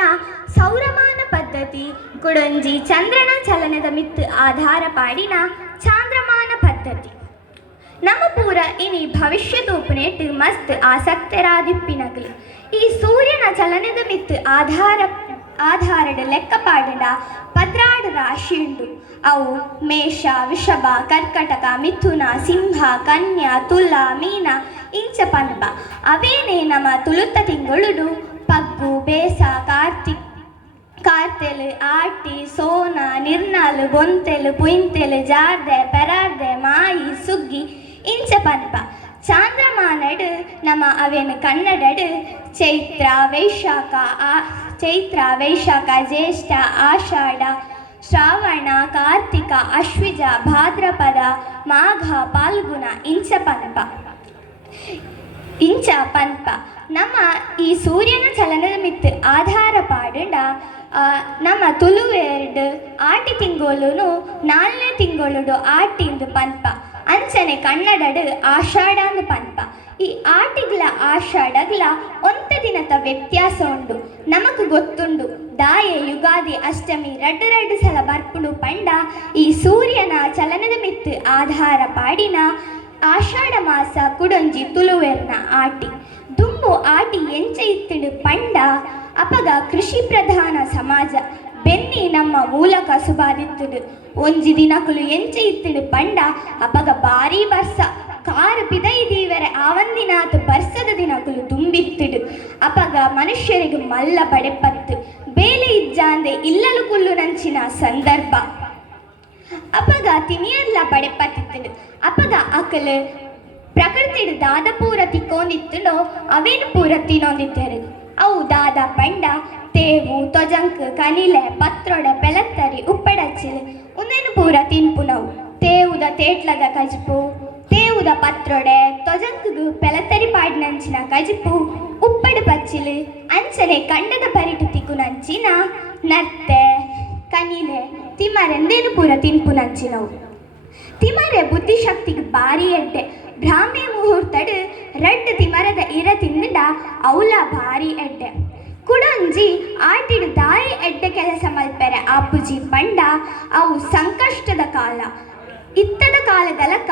ಪಾಡಿನ ಸೌರಮಾನ ಪದ್ಧತಿ ಕುಡೊಂಜಿ ಚಂದ್ರನ ಚಲನದ ಮಿತ್ತು ಆಧಾರ ಪಾಡಿನ ಚಾಂದ್ರಮಾನ ಪದ್ಧತಿ. ನಮ್ಮ ಪೂರ ಇನಿ ಭವಿಷ್ಯ ತೂಪುನೆಟ್ಟು ಮಸ್ತ್ ಆಸಕ್ತರಾದಿಪ್ಪಿನಗಲು ಈ ಸೂರ್ಯನ ಚಲನದ ಮಿತ್ತು ಆಧಾರದ ಲೆಕ್ಕಪಾಡಿನ 16 ರಾಶಿ ಉಂಡು. ಅವು ಮೇಷ, ವೃಷಭ, ಕರ್ಕಟಕ, ಮಿಥುನ, ಸಿಂಹ, ಕನ್ಯಾ, ತುಲ, ಮೀನ ಇಂಚ ಪಂಪ. ಅವೇನೇ ನಮ್ಮ ತುಳುತ್ತ ತಿಂಗಳು ಪಗ್ಗು, ಬೇಸ, ಕಾರ್ತೆಲು, ಆಟಿ, ಸೋನ, ನಿರ್ನಾಲು, ಬೊಂತೆಲು, ಪುಯಿಂತೆಲು, ಜಾರ್ದೆ, ಪೆರಾರ್ದೆ, ಮಾಯಿ, ಸುಗ್ಗಿ ಇಂಚ ಪಂಪ. ಚಾಂದ್ರಮಾನಡ್ ನಮ್ಮ ಅವೇನು ಕನ್ನಡಡ್ ಚೈತ್ರ ವೈಶಾಖ ಜ್ಯೇಷ್ಠ ಆಷಾಢ ಶ್ರಾವಣ ಕಾರ್ತಿಕ ಅಶ್ವಿಜ ಭಾದ್ರಪದ ಮಾಘ ಪಾಲ್ಗುಣ ಇಂಚ ಪಂಪ. ನಮ್ಮ ಈ ಸೂರ್ಯನ ಚಲನದ ಮಿತ್ತು ಆಧಾರ ಪಾಡುಂಡ ನಮ್ಮ ತುಳುವೆರ್ಡು ಆಟಿ ತಿಂಗೋಲು 4ನೇ ತಿಂಗಳು ಆಟಿಂದು ಪಂಪ. ಅಂಚನೆ ಕನ್ನಡಡ್ ಆಷಾಢ ಅಂದು ಪಂಪ. ಈ ಆಟಿಗ್ಲ ಆಷಾಢಗ್ಲ 1 ದಿನದ ವ್ಯತ್ಯಾಸ ಉಂಡು. ನಮಕ್ ಗೊತ್ತುಂಡು ದಾಯೆ ಯುಗಾದಿ ಅಷ್ಟಮಿ ರಡ್ಡು ಸಲ ಬರ್ಪುಡು ಪಂಡ ಈ ಸೂರ್ಯನ ಚಲನದ ಮಿತ್ತು ಆಧಾರ ಪಾಡಿನ ಆಷಾಢ ಮಾಸ ಕುಡೊಂಜಿ ತುಳುವೆರ್ನ ಆಟಿ. ದುಂಬು ಆಟಿ ಎಂಚ ಇತ್ತಿಡು ಪಂಡ ಅಪಗ ಕೃಷಿ ಪ್ರಧಾನ ಸಮಾಜ ಬೆನ್ನಿ ನಮ್ಮ ಮೂಲ ಕಸುಬಾದಿತ್ತುಡು. ಒಂಜಿ ದಿನಕುಲು ಎಂಚ ಇತ್ತಿಡು ಪಂಡ ಅಪಗ ಬಾರಿ ಬರ್ಸ ಕಾರು ಪಿದೈದೀವರೆ ಆವಂದಿನಾತು ಬರ್ಸದ ದಿನಕುಲು ತುಂಬಿತ್ತಿಡು. ಅಪಗ ಮನುಷ್ಯರಿಗೆ ಮಲ್ಲ ಬಡೆಪತ್ತು ಬೇಲೆ ಇಜ್ಜಾಂದೆ ಇಲ್ಲಲು ಕುಲ್ಲು ನಂಚಿನ ಸಂದರ್ಭ. ಅಪಗ ತಿನಿಯರ್ಲ ಬಡೆಪತ್ತಿತ್ತಿಡು. ಅಪಗ ಅಕಲು ಪ್ರಕೃತಿಡು ದಾದ ಪೂರ ತಿಕ್ಕೊಂದಿತ್ತುನೋ ಅವೇನು ಪೂರ ತಿನ್ನೊಂದಿತ್ತರು. ಅವು ದಾದ ಪಂಡ ತೇವು, ತೊಜಂಕ್, ಕನಿಲೆ, ಪತ್ರೊಡೆ, ಪೆಲತ್ತರಿ, ಉಪ್ಪೆಡಚ್ಚಿಲು ಒಂದೇನು ಪೂರ ತಿನ್ಪುನವು. ತೇವುದ ತೇಟ್ಲದ ಕಜಪು, ತೇವುದ ಪತ್ರೊಡೆ, ತೊಜಂಕ್ಗು ಪೆಲತ್ತರಿ ಪಾಡಿನಂಚಿನ ಕಜಪು, ಉಪ್ಪೆಡು ಪಚ್ಚಿಲು ಅಂಚನೆ ಕಂಡದ ಬರಿಟು ತಿಕ್ಕುನಂಚಿನ ನತ್ತೆ, ಕನಿಲೆ, ತಿಮರೆಂದೇನು ಪೂರ ತಿನ್ಪುನಂಚಿನವು. ತಿಮರೆ ಬುದ್ಧಿಶಕ್ತಿಗೆ ಬಾರಿ ಎಡ್ಡೆ. ಬ್ರಾಹ್ಮಿ ಮುಹೂರ್ತಡ್ 2 ತಿಮರದ ಇರ ತಿಂದ ಅವಲ ಭಾರಿ ಎಡ್ಡೆ. ಕುಡೊಂಜಿ ಆಟಿಡು ದಾಯಿ ಎಡ್ಡೆ ಕೆಲಸ ಮಲ್ಪೆರೆ ಆಪುಜಿ ಪಂಡ ಅವು ಸಂಕಷ್ಟದ ಕಾಲ. ಇತ್ತದ ಕಾಲದಲಕ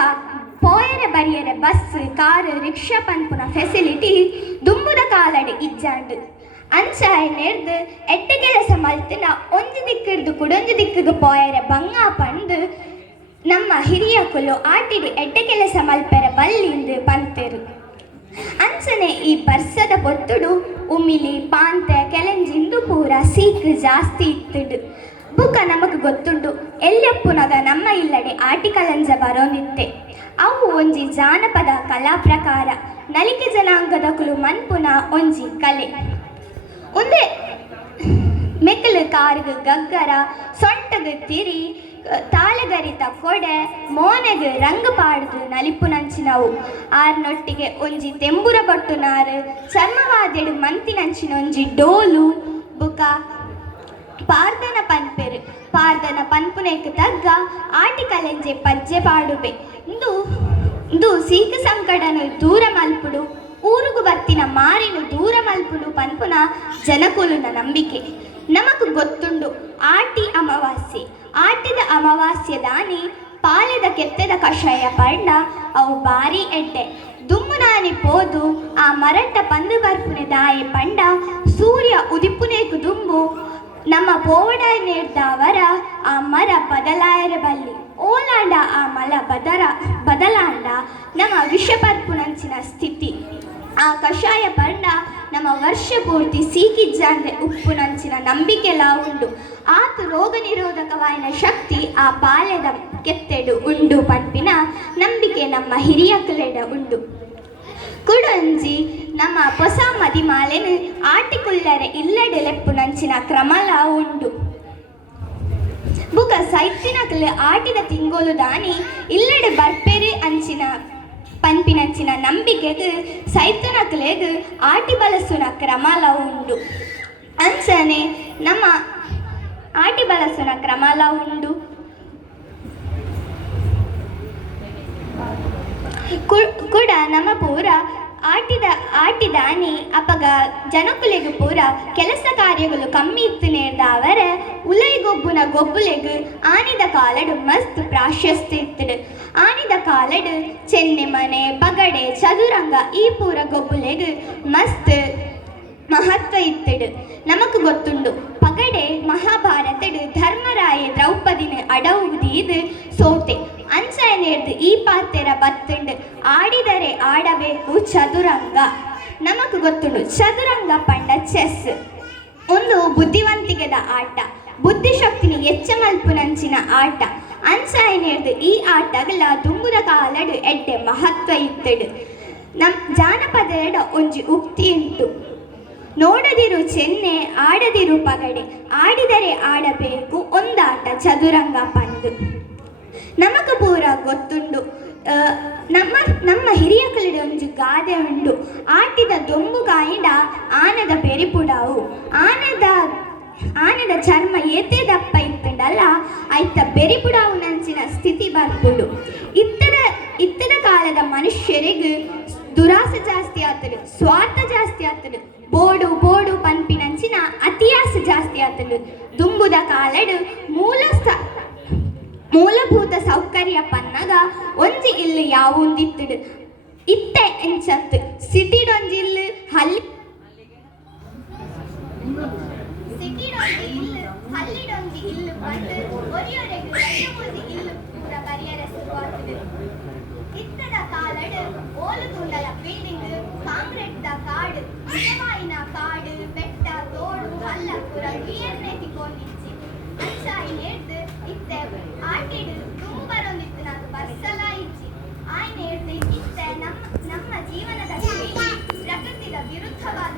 ಪೋಯರೆ ಬರಿಯರೆ ಬಸ್, ಕಾರು, ರಿಕ್ಷಾ ಪನ್ಪುನ ಫೆಸಿಲಿಟಿ ದುಂಬುದ ಕಾಲಡೆ ಇಜ್ಜಾಂಡು. ಅಂಚಾಯನೆರ್ದು ಎಡ್ಡೆ ಕೆಲಸ ಮಲ್ತಿನ ಒಂಜಿ ದಿಕ್ಕಿಡ್ದು ಕುಡೊಂಜಿ ದಿಕ್ಕಿಗೆ ಪೋಯರೆ ಬಂಗ ಪಂದು ನಮ್ಮ ಹಿರಿಯಕುಲು ಆಟಿಡು ಎಡ್ಡೆ ಕೆಲಸ ಮಲ್ಪೆರೆ ಬಲ್ಲಿಂದು ಪಂತೆರು. ಅಂಚನೆ ಈ ಬರ್ಸದ ಪೊತ್ತುಡು ಉಮಿಲಿ, ಪಾಂತೆ, ಕೆಲೆಂಜಿಂದು ಪೂರ ಸೀಕ್ ಜಾಸ್ತಿ ಇತ್ತುಡು. ಬುಕ್ಕ ನಮಕ್ ಗೊತ್ತುಂಡು ಎಲ್ಲೆಪ್ಪುನಗ ನಮ್ಮ ಇಲ್ಲಡೆ ಆಟಿ ಕಲಂಜ ಬರೋನಿತ್ತೆ. ಅವು ಒಂಜಿ ಜಾನಪದ ಕಲಾ ಪ್ರಕಾರ ನಲಿಕೆ ಜನಾಂಗದಕುಲು ಮನ್ಪುನ ಒಂಜಿ ಕಲೆ. ಒಂದೇ ಮೆಕ್ಕಲು ಕಾರ್ಗ್ ಗಗ್ಗರ, ಸೊಂಟಗ್ ತಿರಿ, ತಾಳಗರಿತ ಕೊಡೆ, ಮೋನೆಗ್ ರಂಗು ಪಾಡ್ದು ನಲಿಪುನಂಚಿನವು. ಆರ್ನೊಟ್ಟಿಗೆ ಒಂಜಿ ತೆಂಬುರ ಬಟ್ಟುನಾರು, ಚರ್ಮವಾದೆಡು ಮಂತಿನಂಚಿನ ಒಂಜಿ ಡೋಲು ಬುಕ ಪಾರ್ದನ ಪನ್ಪೆರು. ಪಾರ್ದನ ಪನ್ಪುನೆಕ್ ತಗ್ಗ ಆಟಿ ಕಲೆಂಜೆ ಪಜ್ಜೆ ಪಾಡುಬೆ. ಇಂದು ಸೀಕ ಸಂಕಟನು ದೂರ ಮಲ್ಪುಡು, ಊರುಗು ಬತ್ತಿನ ಮಾರಿನು ದೂರ ಮಲ್ಪುಡು ಪನ್ಪುನ ಜನಕುಲುನ ನಂಬಿಕೆ. ನಮಕ್ ಗೊತ್ತುಂಡು ಆಟಿ ಅಮಾವಾಸ್ಯೆ. ಆಟಿದ ಅಮಾವಾಸ್ಯದಾನಿ ಪಾಲೆದ ಕೆತ್ತೆದ ಕಷಾಯ ಪಂಡ ಅವು ಬಾರಿ ಎಡ್ಡೆ. ದುಮ್ಮುನಾನಿ ಪೋದು ಆ ಮರಟ್ಟ ಪಂದು ಬರ್ಪುನೆ ದಾಯೆ ಪಂಡ ಸೂರ್ಯ ಉದಿಪುನೇಕು ದುಂಬು ನಮ್ಮ ಪೋವಡ ನೇರ್ದವರ ಆ ಮರ ಬದಲಾಯರೆ ಬಲ್ಲಿ ಓಲಾಂಡ ಆ ಮಲ ಬದಲಾಂಡ ನಮ್ಮ ವಿಷಪರ್ಪುನಂಚಿನ ಸ್ಥಿತಿ. ಆ ಕಷಾಯ ಪಂಡ ನಮ್ಮ ವರ್ಷ ಪೂರ್ತಿ ಸೀಕಿಜ್ಜಾಂದೆ ಉಪ್ಪುನಂಚಿನ ನಂಬಿಕೆಲ ಉಂಡು. ಆತು ರೋಗ ನಿರೋಧಕವಾಯಿನ ಶಕ್ತಿ ಆ ಪಾಲೆದ ಕೆತ್ತೆಡು ಉಂಡು ಪನ್ಪಿನ ನಂಬಿಕೆ ನಮ್ಮ ಹಿರಿಯಕಲೆಡ ಉಂಡು. ಕುಡೊಂಜಿ ನಮ್ಮ ಹೊಸ ಮದಿಮಾಲೆನು ಆಟಿಕುಲ್ಲರೆ ಇಲ್ಲಡೆ ಲೆಪ್ಪುನಂಚಿನ ಕ್ರಮಲ ಉಂಡು. ಬುಕ ಸೈತ್ತಿನಕಲೆ ಆಟಿದ ತಿಂಗೋಲು ದಾನಿ ಇಲ್ಲಡೆ ಬರ್ಪೆರಿ ಅಂಚಿನ ಪನ್ಪಿನಂಚಿನ ನಂಬಿಕೆಗೆ ಸೈತನಕಲೆಗ್ ಆಟಿ ಬಳಸುನ ಕ್ರಮಲ ಉಂಡು. ಅಂಚನೆ ನಮ್ಮ ಆಟಿ ಬಳಸುನ ಕ್ರಮಲ ಉಂಡು. ಕೂಡ ನಮ್ಮ ಪೂರ ಆಟಿದಾನಿ ಅಪಗ ಜನಕುಲೆಗ್ ಪೂರ ಕೆಲಸ ಕಾರ್ಯಗಳು ಕಮ್ಮಿ ಇತ್ತು ನೇರ್ದ ಅವರ ಉಲೈಗೊಬ್ಬುನ ಗೊಬ್ಬುಲೆಗ್ ಆನಿದ ಕಾಲಡು ಮಸ್ತ್ ಪ್ರಾಶಸ್ತ್ಯ ಇತ್ತಡು. ಆನಿದ ಕಾಲಡು ಚೆನ್ನೆ ಮನೆ ಪಗಡೆ ಚದುರಂಗ ಈ ಪೂರ ಗೊಬ್ಬುಲೆಗ್ ಮಸ್ತ್ ಮಹತ್ವ ಇತ್ತಡು. ನಮಕ್ ಗೊತ್ತುಂಡು ಪಗಡೆ ಮಹಾಭಾರತಡು ಧರ್ಮರಾಯ ದ್ರೌಪದಿನ ಅಡವುದೀದು ಸೋತೆ ಅಂಚನೇರ್ದು ಈ ಪಾತೆರ ಬತ್ತುಂಡು ಆಡಿದರೆ ಆಡಬೇಕು ಚದುರಂಗ. ನಮಕ್ ಗೊತ್ತುಂಡು ಚದುರಂಗ ಪಂಡ ಚೆಸ್ ಒಂದು ಬುದ್ಧಿವಂತಿಕೆದ ಆಟ, ಬುದ್ಧಿಶಕ್ತಿನಿ ಎಚ್ಚ ಮಲ್ಪುನಂಚಿನ ಆಟ. ಅಂಚನೇರ್ದು ಈ ಆಟಗಳ ದುಂಬುದ ಕಾಲಡು ಎಡ್ಡೆ ಮಹತ್ವ ಇತ್ತಡು. ಜಾನಪದದ ಒಂಜಿ ಉಕ್ತಿ ಉಂಟು, ನೋಡದಿರು ಚೆನ್ನೆ ಆಡದಿರು ಪಗಡೆ, ಆಡಿದರೆ ಆಡಬೇಕು ಒಂದಾಟ ಚದುರಂಗ ಪಂದು. ನಮಕ್ ಪೂರ ಗೊತ್ತುಂಡು ನಮ್ಮ ಹಿರಿಯಕಲಿಡ ಒಂಜಿ ಗಾದೆ ಉಂಡು, ಆಟಿದ ದೊಂಬು ಕಾಯಿಡ ಆನೆದ ಬೆರಿಪುಡಾವು. ಆನೆದ ಚರ್ಮ ಏತೆ ದಪ್ಪ ಇತ್ತುಂಡಲ್ಲ ಐತ ಬೆರಿಪುಡಾವು ನಂಚಿನ ಸ್ಥಿತಿ ಬರ್ಪುಡು. ಇತ್ತದ ಕಾಲದ ಮನುಷ್ಯರಿಗೆ ದುರಾಸೆ ಜಾಸ್ತಿ ಆತಡು, ಸ್ವಾರ್ಥ ಜಾಸ್ತಿ ಆತಡು, ಬೋಡು ಪನ್ಪಿನಂಚಿನ ಅತಿಯಾಸ ಜಾಸ್ತಿ ಆತಡು. ದುಂಬುದ ಕಾಲಡು ಮೂಲಭೂತ ಸೌಕರ್ಯ ಪನ್ನಗ ಒಂಜಿ ಇಲ್ಲು ಯಾವೊಂದಿತ್ತಡು. ಇತ್ತೆ ಎಂಚತ್ತು ಸಿಟಿಡೊಂಜಿ ಇಲ್ಲು ಹಲ್ಲಿಡೊಂಜಿ ಇಲ್ಲು ಪಂಡು ಒರಿಯೊರೆಗು ಒಂಜಿ ಇಲ್ಲು ಪೂರ ಬರಿಯರ ಶುರುವಾತುಡು. ಇತ್ತದ ಕಾಲಡು ಓಲು ತುಂಡಲ ಬಿಲ್ಡಿಂಗ್, ಕಾಂಕ್ರೀಟ್ದ ಕಾಡು, ನಿಜವಾಯಿನ ಕಾಡು, ಬೆಟ್ಟ ತೋಡು ಹಲ್ಲ ಪೂರ ಕ್ಲಿಯರ್ನೆ ತಿಕ್ಕೊಂಡಿಚ್ಚಿ. ಅಂಚಾಯಿನೇರ್ದು ಇತ್ತೆ ಆಟಿಡು ತುಂಬ ಬರೊಂದಿತ್ತು ನಾನು ಬರ್ಸಲ ಇಚ್ಚಿ. ಆಯ್ನೇರ್ದು ಇತ್ತೆ ನಮ್ಮ ಜೀವನದ ಪ್ರಕೃತಿದ ವಿರುದ್ಧವಾದ